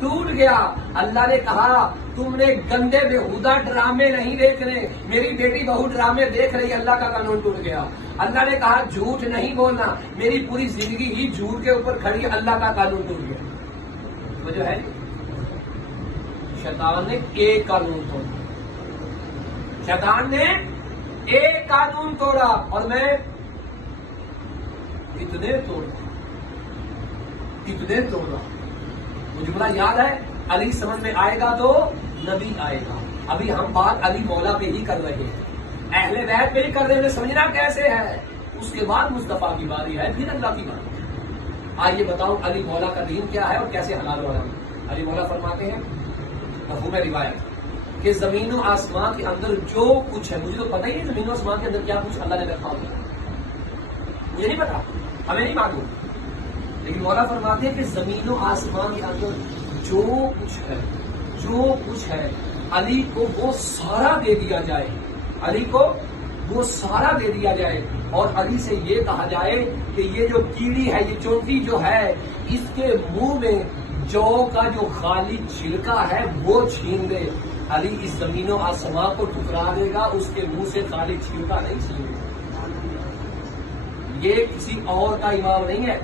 ٹوٹ گیا۔ اللہ نے کہا تم نے گندے بےہودہ ڈرامے نہیں دیکھنے، میری بیٹی بہو ڈرامے دیکھ رہی، اللہ کا قانون ٹوٹ گیا۔ اللہ نے کہا جھوٹ نہیں بولنا، میری پوری زندگی ہی جھوٹ کے اوپر کھڑی، اللہ کا قانون ٹوٹ گیا۔ وہ جو ہے شیطان نے ایک قانون توڑا، شیطان نے ایک قانون توڑا، اور میں کتنے توڑا۔ مجھے بڑا یاد ہے، علی سمجھ میں آئے گا تو نبی آئے گا۔ ابھی ہم بات علی مولا پہ ہی کر رہے ہیں، اہل بیت پہ ہی کر رہے ہیں، سمجھنا کیسے ہے؟ اس کے بعد مصطفیٰ کی باری ہے، پھر اللہ کی باری۔ آئیے بتاؤ علی مولا کا دین کیا ہے اور کیسے حلال ہو رہا ہے۔ علی مولا فرماتے ہیں مفہوم روایت کہ زمین و آسمان کے اندر جو کچھ ہے، مجھے تو پتہ ہی ہے زمین و آسمان کے اندر کیا کچھ اللہ نے رکھا ہوگا، مجھے نہیں پتا، ہمیں نہیں معلوم، لیکن مولا فرماتے ہیں کہ زمین و آسمان کے اندر جو کچھ ہے علی کو وہ سارا دے دیا جائے، علی کو وہ سارا دے دیا جائے، اور علی سے یہ کہا جائے کہ یہ جو کیڑی ہے، یہ چونٹی جو ہے، اس کے منہ میں جو کا جو خالی چھلکا ہے وہ چھین دے۔ علی اس زمین و آسمان کو ٹکرا دے گا، اس کے منہ سے خالی چھلکا نہیں چھین دے گا۔ یہ کسی اور کا امام نہیں ہے،